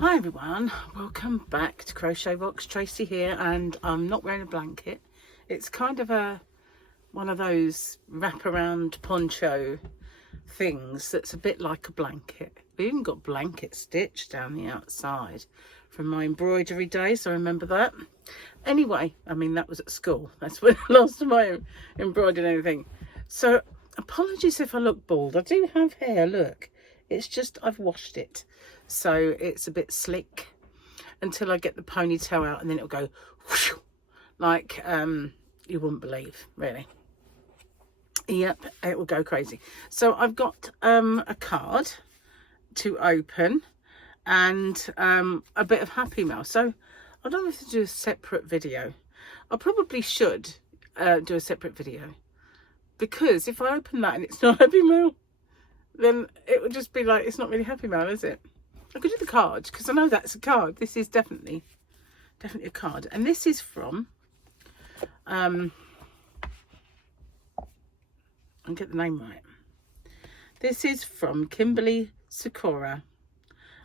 Hi everyone, welcome back to Crochet Rocks. Tracy here, and I'm not wearing a blanket. It's kind of one of those wraparound poncho things that's a bit like a blanket. We even got blanket stitch down the outside from my embroidery days. I remember that. Anyway, I mean, that was at school. That's when last time I embroidered anything. So apologies if I look bald. I do have hair, look. It's just I've washed it, so it's a bit slick until I get the ponytail out, and then it'll go whoosh, like you wouldn't believe, really. Yep, it will go crazy. So I've got a card to open and a bit of Happy Mail. So I don't have to do a separate video. I probably should do a separate video, because if I open that and it's not Happy Mail, then it would just be like, it's not really Happy Mail, is it? I could do the card, because I know that's a card. This is definitely a card. And this is from, I'll get the name right. This is from Kimberly Sikora.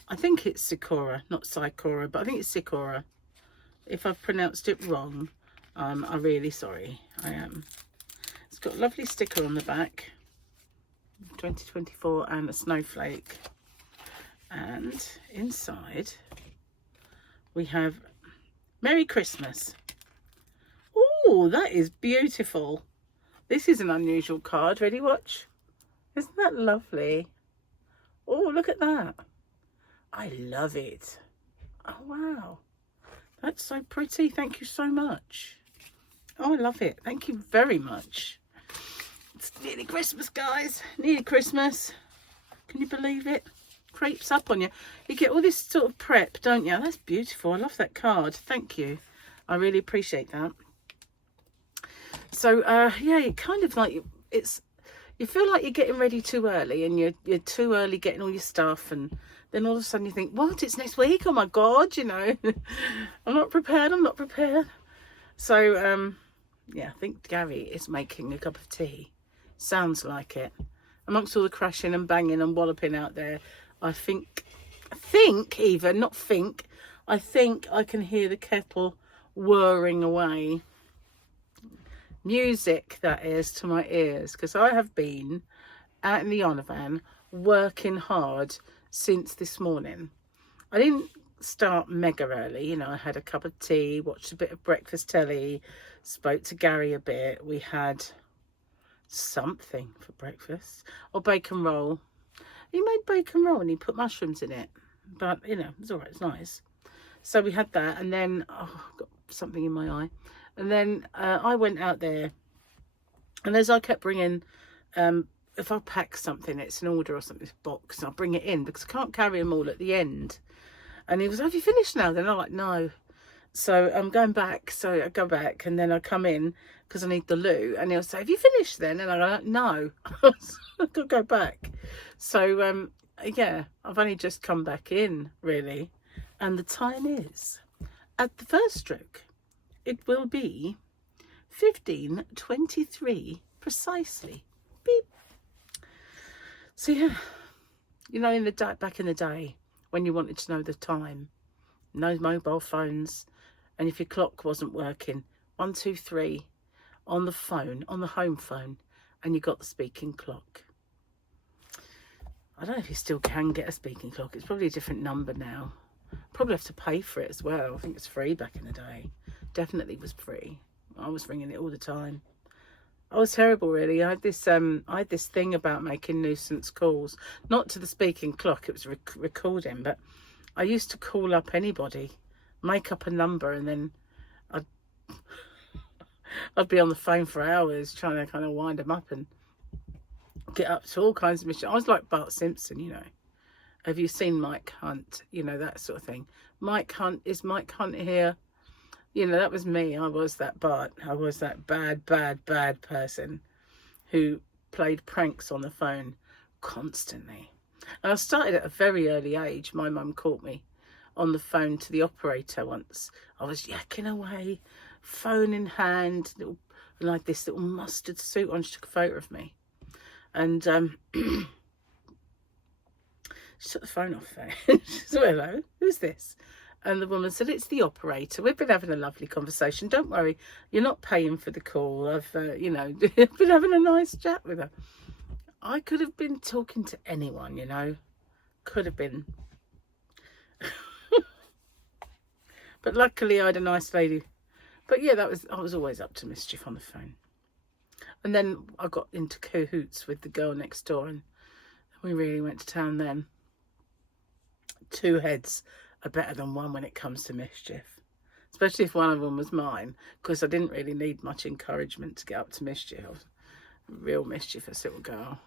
I think it's Sikora, not Sikora, but I think it's Sikora. If I've pronounced it wrong, I'm really sorry. I am. It's got a lovely sticker on the back. 2024 and a snowflake, and inside we have Merry Christmas. Oh, that is beautiful. This is an unusual card. Ready, watch. Isn't that lovely? Oh, look at that. I love it. Oh wow, that's so pretty. Thank you so much. Oh, I love it. Thank you very much. It's nearly Christmas, guys. Nearly Christmas. Can you believe it? Creeps up on you. You get all this sort of prep, don't you? That's beautiful. I love that card. Thank you. I really appreciate that. So, yeah, it kind of like, you feel like you're getting ready too early, and you're too early getting all your stuff, and then all of a sudden you think, what? It's next week? Oh my God, you know. I'm not prepared. So, yeah, I think Gary is making a cup of tea. Sounds like it. Amongst all the crashing and banging and walloping out there, I think I can hear the kettle whirring away. Music, that is, to my ears, because I have been out in the Onavan working hard since this morning. I didn't start mega early, you know. I had a cup of tea, watched a bit of breakfast telly, spoke to Gary a bit. We had something for breakfast, or bacon roll. He made bacon roll and he put mushrooms in it, but you know, it's all right, it's nice. So we had that, and then I've got something in my eye, and then I went out there, and as I kept bringing, if I pack something, it's an order or something, box, I'll bring it in because I can't carry them all at the end. And he was, have you finished now? Then I'm like, no. So I'm going back. So I go back, and then I come in because I need the loo. And he'll say, have you finished then? And I'm like, no. I've got to go back. So, yeah, I've only just come back in, really. And the time is, at the first stroke, it will be 15:23 precisely. Beep. So, yeah, you know, back in the day, when you wanted to know the time, no mobile phones, and if your clock wasn't working, 1, 2, 3 on the phone, on the home phone, and you got the speaking clock. I don't know if you still can get a speaking clock. It's probably a different number now. Probably have to pay for it as well. I think it's free back in the day. Definitely was free. I was ringing it all the time. I was terrible, really. I had this thing about making nuisance calls, not to the speaking clock. It was recording, but I used to call up anybody, make up a number, and then I'd be on the phone for hours trying to kind of wind them up and get up to all kinds of missions. I was like Bart Simpson, you know. Have you seen Mike Hunt? You know, that sort of thing. Mike Hunt here? You know, that was me. I was that Bart. I was that bad person who played pranks on the phone constantly. And I started at a very early age. My mum caught me on the phone to the operator once. I was yakking away, phone in hand, like this little mustard suit on. She took a photo of me. And she took the phone off there. She said, hello, who's this? And the woman said, it's the operator. We've been having a lovely conversation. Don't worry, you're not paying for the call. I've, you know, been having a nice chat with her. I could have been talking to anyone, you know. Could have been. But luckily I had a nice lady. But yeah, I was always up to mischief on the phone. And then I got into cahoots with the girl next door, and we really went to town then. 2 heads are better than 1 when it comes to mischief. Especially if one of them was mine, because I didn't really need much encouragement to get up to mischief. I was a real mischievous little girl.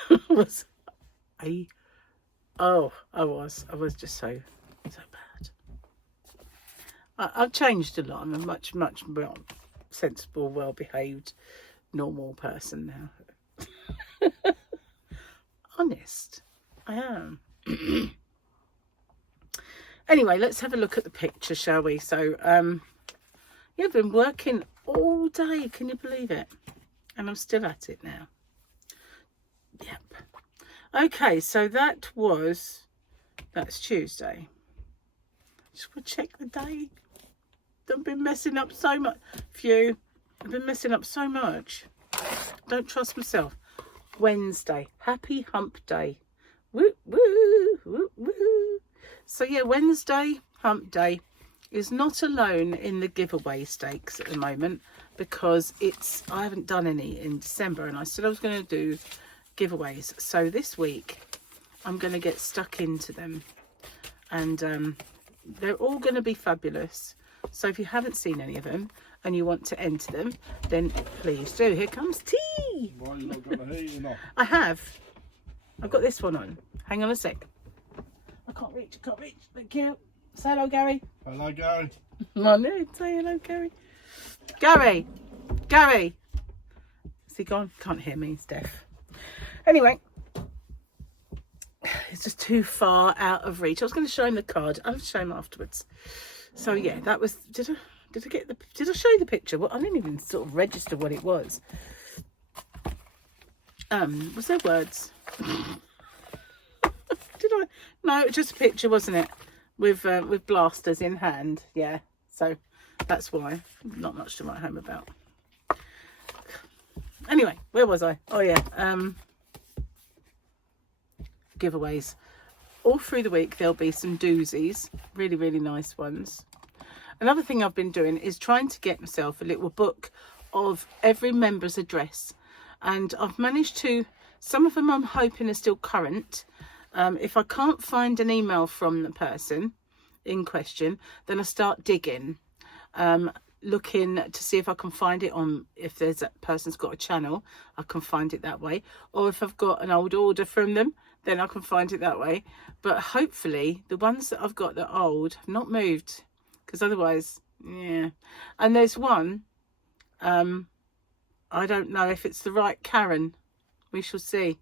I was just so bad. I've changed a lot. I'm a much more sensible, well-behaved, normal person now. Honest, I am. Anyway, let's have a look at the picture, shall we? So, yeah, I've been working all day. Can you believe it? And I'm still at it now. Yep. Okay, so that's Tuesday. Just want to check the day. I've been messing up so much. I've been messing up so much. Don't trust myself. Wednesday. Happy hump day. Woo, woo, woo, woo. So yeah, Wednesday, hump day, is not alone in the giveaway stakes at the moment, because I haven't done any in December, and I said I was going to do giveaways. So this week I'm going to get stuck into them, and they're all going to be fabulous. So if you haven't seen any of them and you want to enter them, then please do. Here comes tea. Why you not got the heat or not? I have. I've got this one on. Hang on a sec. I can't reach. Thank you. Say hello, Gary. Hello, Gary. I know. Say hello, Gary. Gary. Is he gone? Can't hear me. He's deaf. Anyway. It's just too far out of reach. I was going to show him the card. I'll show him afterwards. So yeah, that was. Did I show you the picture? Well, I didn't even sort of register what it was. Was there words? Did I? No, it was just a picture, wasn't it? With blasters in hand. Yeah. So that's why. Not much to write home about. Anyway, where was I? Oh yeah. Giveaways. All through the week there'll be some doozies, really nice ones. Another thing I've been doing is trying to get myself a little book of every member's address, and I've managed to. Some of them I'm hoping are still current. If I can't find an email from the person in question, then I start digging, looking to see if I can find it on, if there's a person's got a channel, I can find it that way, or if I've got an old order from them, then I can find it that way. But hopefully the ones that I've got that are old have not moved, because otherwise, yeah. And there's one, I don't know if it's the right Karen. We shall see.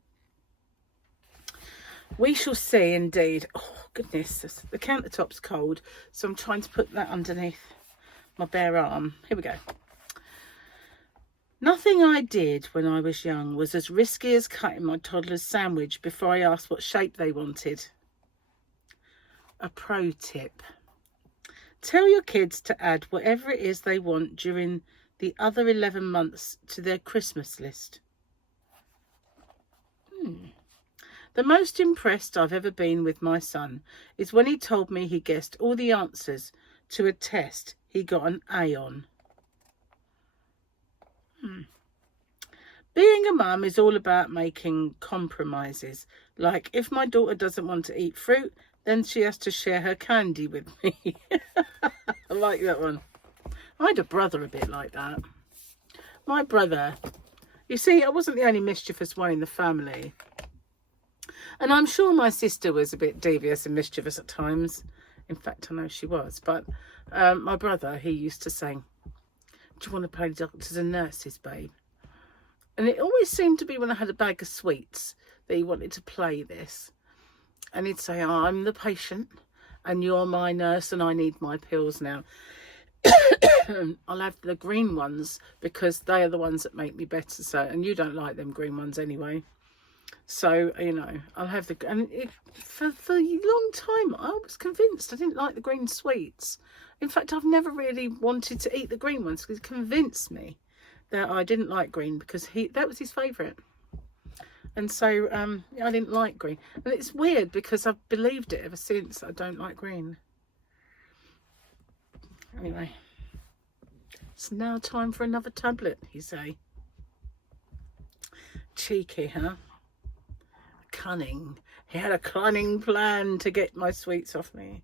We shall see indeed. Oh goodness, the countertop's cold, so I'm trying to put that underneath my bare arm. Here we go. Nothing I did when I was young was as risky as cutting my toddler's sandwich before I asked what shape they wanted. A pro tip. Tell your kids to add whatever it is they want during the other 11 months to their Christmas list. The most impressed I've ever been with my son is when he told me he guessed all the answers to a test he got an A on. Being a mum is all about making compromises. Like, if my daughter doesn't want to eat fruit, then she has to share her candy with me. I like that one. I had a brother a bit like that. My brother, you see, I wasn't the only mischievous one in the family. And I'm sure my sister was a bit devious and mischievous at times. In fact, I know she was. But my brother, he used to say, do you want to play doctors and nurses, babe? And it always seemed to be when I had a bag of sweets that he wanted to play this. And he'd say, oh, I'm the patient and you're my nurse and I need my pills now. I'll have the green ones because they are the ones that make me better. So, and you don't like them green ones anyway. So, you know, I'll have the... And for a long time, I was convinced I didn't like the green sweets. In fact, I've never really wanted to eat the green ones because it convinced me that I didn't like green because that was his favourite. And so I didn't like green. And it's weird because I've believed it ever since. I don't like green. Anyway, it's now time for another tablet, you say. Cheeky, huh? Cunning. He had a cunning plan to get my sweets off me.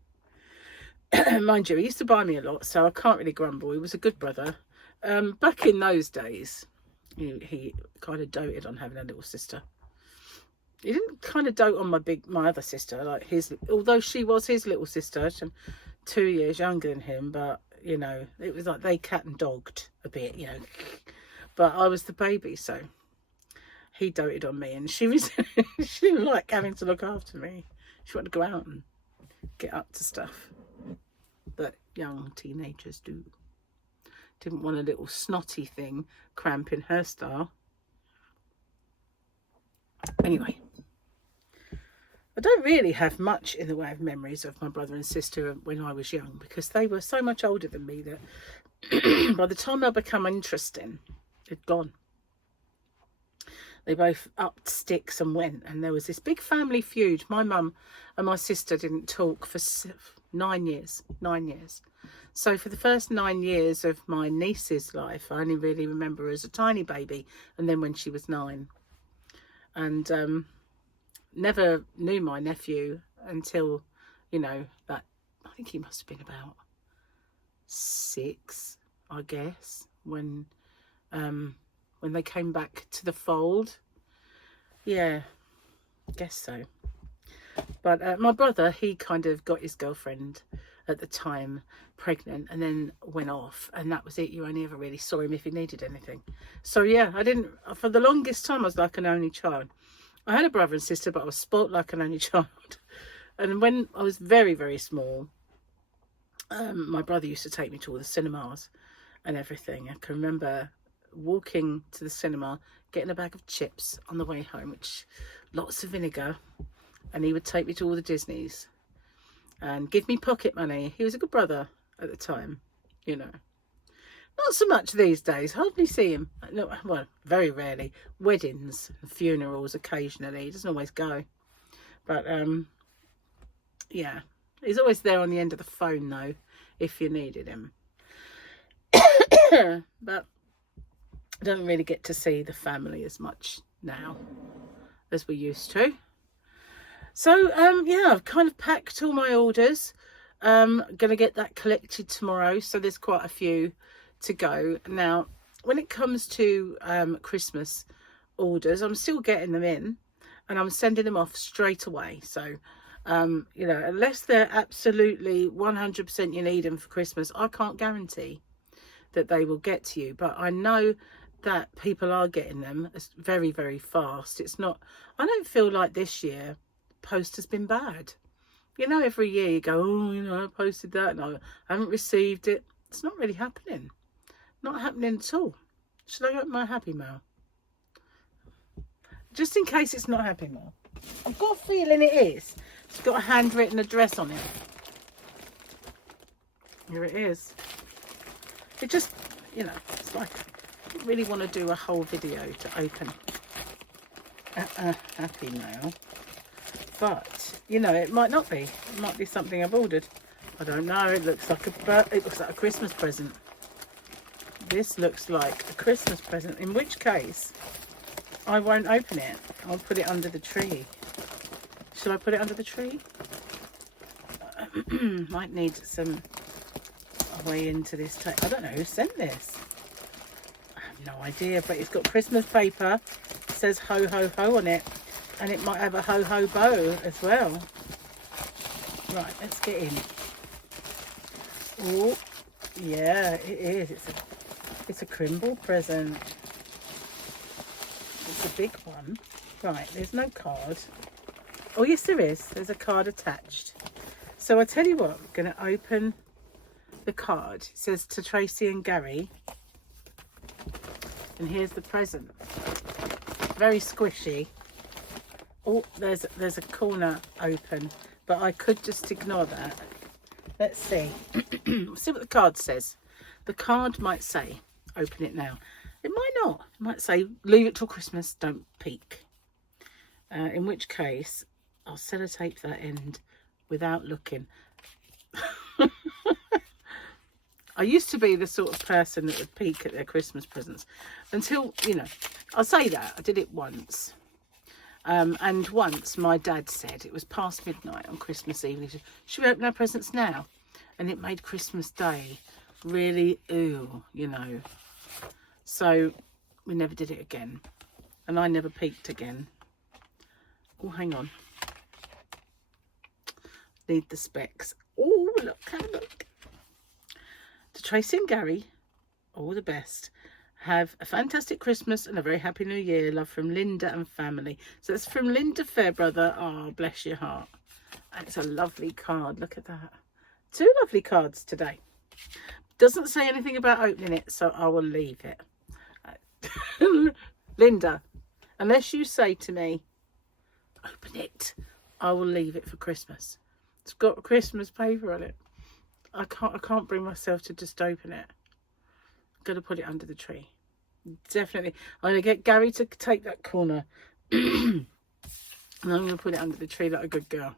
Mind you, he used to buy me a lot, so I can't really grumble. He was a good brother. Back in those days, he kind of doted on having a little sister. He didn't kind of dote on my other sister, like although she was his little sister, 2 years younger than him, but you know, it was like they cat and dogged a bit, you know. But I was the baby, so he doted on me, and she didn't like having to look after me. She wanted to go out and get up to stuff that young teenagers do. Didn't want a little snotty thing cramping her style. Anyway, I don't really have much in the way of memories of my brother and sister when I was young, because they were so much older than me that by the time I become interesting, they'd gone. They both upped sticks and went, and there was this big family feud. My mum and my sister didn't talk for 9 years. 9 years. So for the first 9 years of my niece's life, I only really remember her as a tiny baby, and then when she was 9. And never knew my nephew until, you know, that I think he must have been about 6, I guess, when they came back to the fold. Yeah, I guess so. But my brother, he kind of got his girlfriend at the time pregnant and then went off, and that was it. You only ever really saw him if he needed anything. So yeah, I didn't, for the longest time I was like an only child. I had a brother and sister, but I was spoilt like an only child. And when I was very, very small, my brother used to take me to all the cinemas and everything. I can remember walking to the cinema, getting a bag of chips on the way home, which lots of vinegar, and he would take me to all the Disneys and give me pocket money. He was a good brother at the time, you know. Not so much these days. Hardly see him. No, well, very rarely. Weddings and funerals occasionally. He doesn't always go. But, yeah. He's always there on the end of the phone, though, if you needed him. But I don't really get to see the family as much now as we used to. So, yeah, I've kind of packed all my orders. Going to get that collected tomorrow. So there's quite a few to go. Now, when it comes to Christmas orders, I'm still getting them in and I'm sending them off straight away. So, you know, unless they're absolutely 100% you need them for Christmas, I can't guarantee that they will get to you. But I know that people are getting them very, very fast. It's not, I don't feel like this year post has been bad. You know, every year you go, oh, you know, I posted that and I haven't received it. It's not really happening. Not happening at all. Should I open my Happy Mail? Just in case it's not Happy Mail. I've got a feeling it is. It's got a handwritten address on it. Here it is. It just, you know, it's like, I don't really want to do a whole video to open a Happy Mail. But, you know, it might not be. It might be something I've ordered. I don't know. It looks like a Christmas present. This looks like a Christmas present, in which case I won't open it. I'll put it under the tree. Should I put it under the tree? Might need some way into this. I don't know who sent this. I have no idea, but it's got Christmas paper. It says ho ho ho on it, and it might have a ho ho bow as well. Right, let's get in. Oh, yeah, it is. It's a Crimble present. It's a big one. Right, there's no card. Oh, yes, there is. There's a card attached. So I tell you what, I'm going to open the card. It says to Tracy and Gary. And here's the present. Very squishy. Oh, there's a corner open, but I could just ignore that. Let's see. See what the card says. The card might say, open it now. It might not. It might say, leave it till Christmas, don't peek. In which case, I'll sellotape that end without looking. I used to be the sort of person that would peek at their Christmas presents until, you know, I'll say that. I did it once. And once my dad said, it was past midnight on Christmas Eve, he said, should we open our presents now? And it made Christmas Day really, ooh, you know. So we never did it again. And I never peeked again. Oh, hang on. Need the specs. Oh, look, have a look. To Tracy and Gary, all the best. Have a fantastic Christmas and a very happy New Year. Love from Linda and family. So it's from Linda Fairbrother. Oh, bless your heart. And it's a lovely card. Look at that. 2 lovely cards today. Doesn't say anything about opening it, so I will leave it. Linda, unless you say to me, open it, I will leave it for Christmas. It's got Christmas paper on it. I can't bring myself to just open it. I'm going to put it under the tree. Definitely. I'm going to get Gary to take that corner. And I'm going to put it under the tree like a good girl.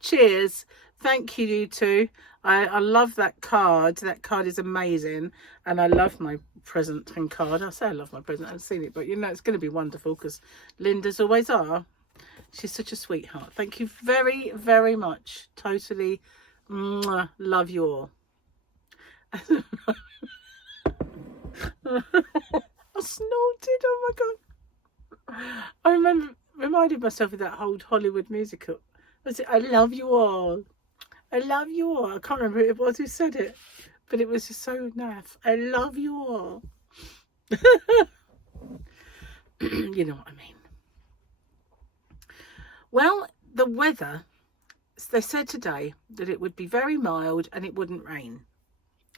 Cheers. Thank you two. I love that card. That card is amazing. And I love my present and card. I say I love my present. I haven't seen it, but you know it's going to be wonderful because Linda's always are. She's such a sweetheart. Thank you very, very much. Totally love you all. I snorted. Oh my God. I reminded myself of that old Hollywood musical. Was it I love you all? I love you all. I can't remember who it was who said it, but it was just so naff. I love you all. You know what I mean. Well, the weather, they said today that it would be very mild and it wouldn't rain.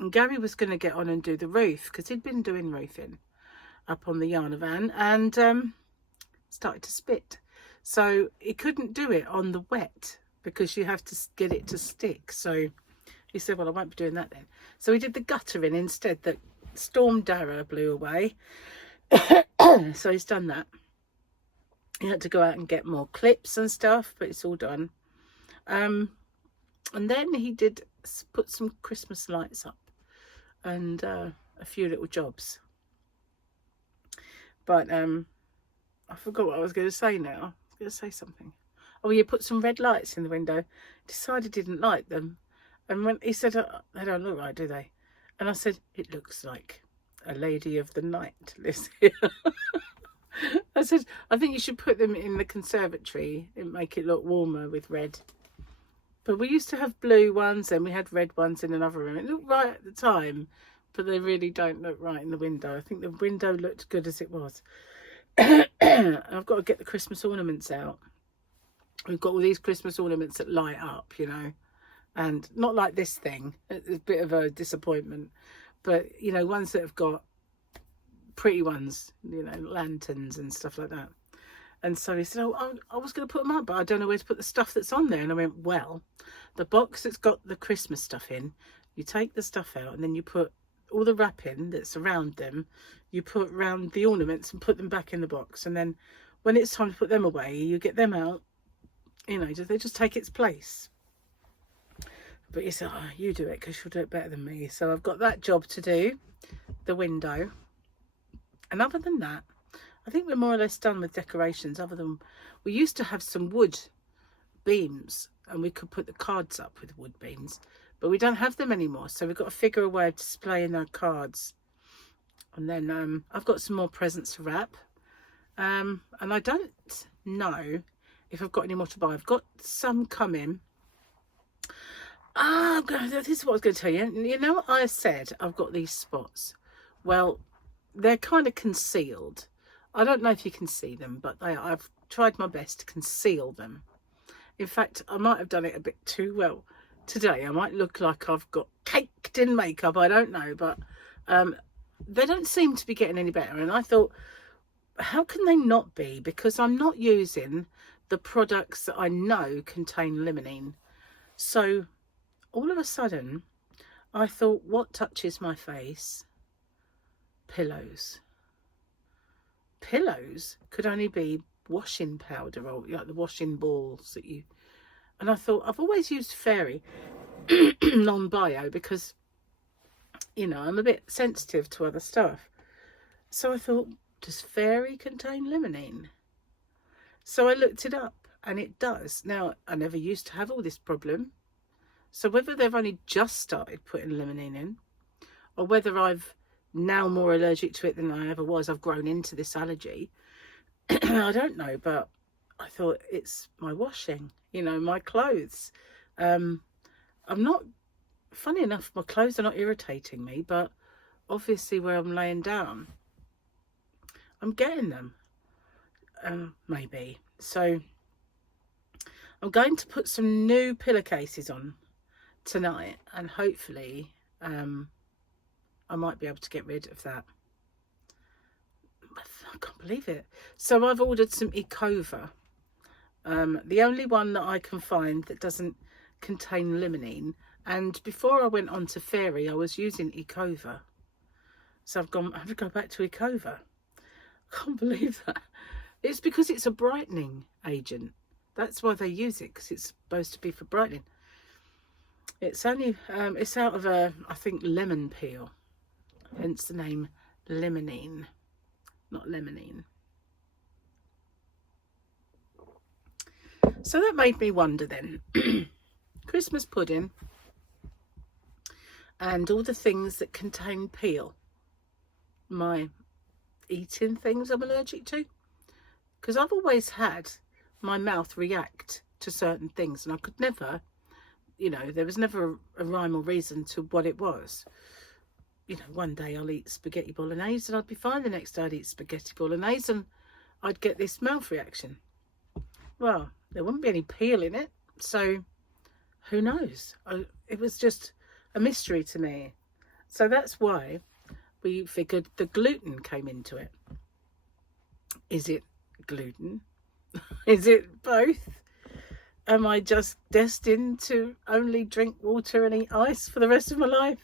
And Gary was going to get on and do the roof because he'd been doing roofing up on the Yarn van and started to spit. So he couldn't do it on the wet because you have to get it to stick. So he said, well, I won't be doing that then. So he did the guttering instead that Storm Dara blew away. So he's done that. He had to go out and get more clips and stuff, but it's all done. And then he did put some Christmas lights up and a few little jobs. But I forgot what I was going to say now. I was going to say something. Oh, you put some red lights in the window. Decided he didn't like them. And when he said, they don't look right, do they? And I said, it looks like a lady of the night lives here. I said, I think you should put them in the conservatory and make it look warmer with red. But we used to have blue ones and we had red ones in another room. It looked right at the time, but they really don't look right in the window. I think the window looked good as it was. I've got to get the Christmas ornaments out. We've got all these Christmas ornaments that light up, you know, and not like this thing. It's a bit of a disappointment, but, you know, ones that have got pretty ones, you know, lanterns and stuff like that. And so he said, oh, I was going to put them up, but I don't know where to put the stuff that's on there. And I went, well, the box that's got the Christmas stuff in, you take the stuff out and then you put all the wrapping that's around them, you put around the ornaments and put them back in the box. And then when it's time to put them away, you get them out, you know, they just take its place. But he said, oh, you do it because you'll do it better than me. So I've got that job to do, the window. And other than that, I think we're more or less done with decorations. Other than we used to have some wood beams and we could put the cards up with wood beams, but we don't have them anymore. So we've got to figure a way of displaying our cards. And then I've got some more presents to wrap. And I don't know if I've got any more to buy. I've got some coming. This is what I was going to tell you. You know what I said? I've got these spots. Well, they're kind of concealed. I don't know if you can see them, but I've tried my best to conceal them. In fact, I might have done it a bit too well today. I might look like I've got caked in makeup. I don't know, but they don't seem to be getting any better. And I thought, how can they not be? Because I'm not using the products that I know contain limonene. So all of a sudden I thought, what touches my face? Pillows. Pillows could only be washing powder, or like the washing balls that you... And I thought, I've always used Fairy non-bio because, you know, I'm a bit sensitive to other stuff. So I thought, does Fairy contain limonene? So I looked it up and it does. Now, I never used to have all this problem. So whether they've only just started putting limonene in, or whether I've now more allergic to it than I ever was, I've grown into this allergy, I don't know, but I thought it's my washing, you know, my clothes. I'm not, funny enough, my clothes are not irritating me, but obviously where I'm laying down, I'm getting them, maybe. So I'm going to put some new pillowcases on tonight, and hopefully I might be able to get rid of that. I can't believe it. So I've ordered some Ecova. The only one that I can find that doesn't contain limonene. And before I went on to Fairy, I was using Ecova. So I have to go back to Ecova. I can't believe that. It's because it's a brightening agent. That's why they use it, because it's supposed to be for brightening. It's only, it's out of a, I think, lemon peel. Hence the name limonene, not limonene. So that made me wonder then. Christmas pudding and all the things that contain peel. My eating things I'm allergic to. Because I've always had my mouth react to certain things, and I could never, you know, there was never a rhyme or reason to what it was. You know, one day I'll eat spaghetti bolognese and I'd be fine. The next day I'd eat spaghetti bolognese and I'd get this mouth reaction. Well, there wouldn't be any peel in it, so who knows? It was just a mystery to me. So that's why we figured the gluten came into it. Is it gluten? Is it both? Am I just destined to only drink water and eat ice for the rest of my life?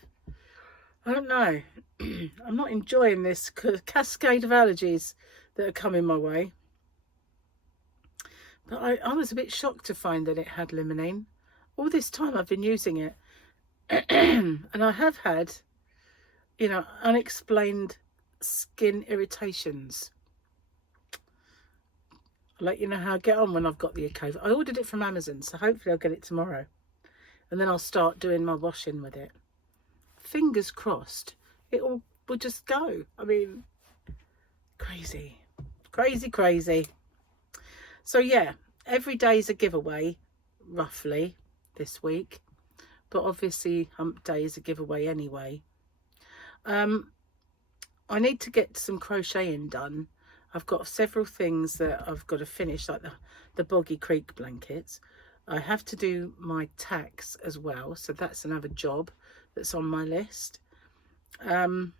I don't know. I'm not enjoying this cascade of allergies that are coming my way. But I was a bit shocked to find that it had limonene. All this time I've been using it. And I have had, you know, unexplained skin irritations. I'll let you know how I get on when I've got the Ecova. I ordered it from Amazon, so hopefully I'll get it tomorrow. And then I'll start doing my washing with it. Fingers crossed, it all will just go. I mean, crazy, crazy, crazy. So yeah, every day is a giveaway, roughly, this week. But obviously, hump day is a giveaway anyway. I need to get some crocheting done. I've got several things that I've got to finish, like the Boggy Creek blankets. I have to do my tacks as well, so that's another job that's on my list. We're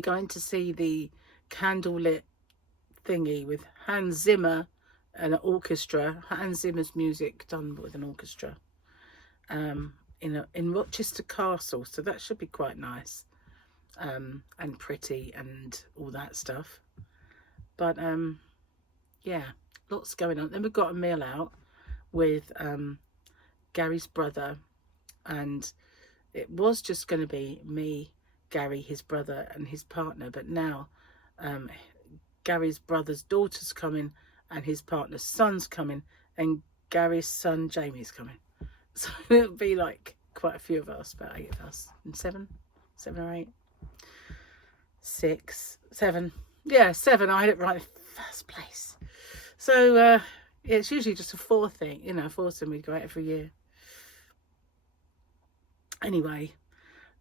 going to see the candlelit thingy with Hans Zimmer and an orchestra. Hans Zimmer's music done with an orchestra in Rochester Castle, so that should be quite nice and pretty and all that stuff. But yeah, lots going on. Then we've got a meal out with Gary's brother, and it was just going to be me, Gary, his brother and his partner, but now Gary's brother's daughter's coming and his partner's son's coming and Gary's son Jamie's coming. So it'll be like quite a few of us, about 8 of us, and 7 or 8, 6, 7. Yeah, 7. I had it right in the first place. So it's usually just a 4 thing, you know, 4 thing we go out every year. Anyway,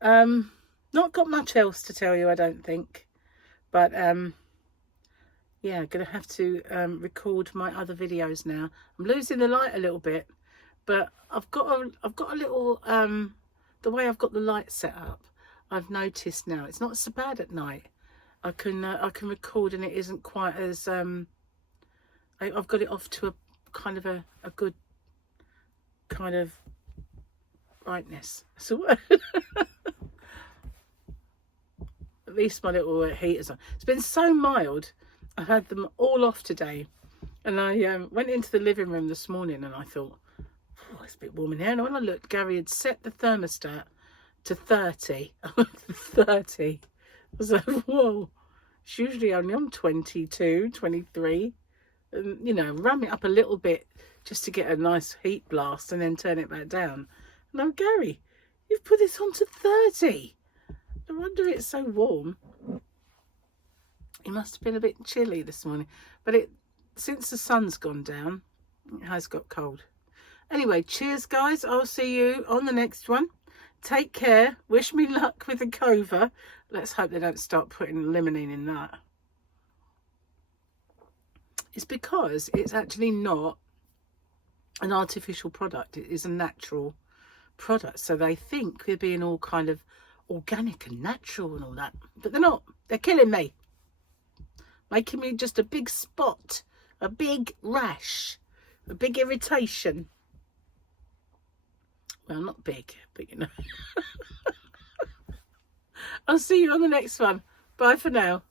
not got much else to tell you, I don't think, but yeah, gonna have to record my other videos now. I'm losing the light a little bit, but I've got a little the way I've got the light set up, I've noticed now it's not so bad at night. I can record, and it isn't quite as I've got it off to a kind of a good kind of brightness. So at least my little heater's on. It's been so mild. I've had them all off today, and I went into the living room this morning and I thought, oh, it's a bit warm in here. And when I looked, Gary had set the thermostat to 30. 30. I was like, whoa. It's usually only on 22, 23. And, you know, ram it up a little bit just to get a nice heat blast and then turn it back down. And I'm, Gary, you've put this on to 30. No wonder it's so warm. It must have been a bit chilly this morning. But since the sun's gone down, it has got cold. Anyway, cheers, guys. I'll see you on the next one. Take care. Wish me luck with the cover. Let's hope they don't start putting limonene in that. It's because it's actually not an artificial product. It is a natural product. So they think they're being all kind of organic and natural and all that. But they're not. They're killing me. Making me just a big spot. A big rash. A big irritation. Well, not big, but you know. I'll see you on the next one. Bye for now.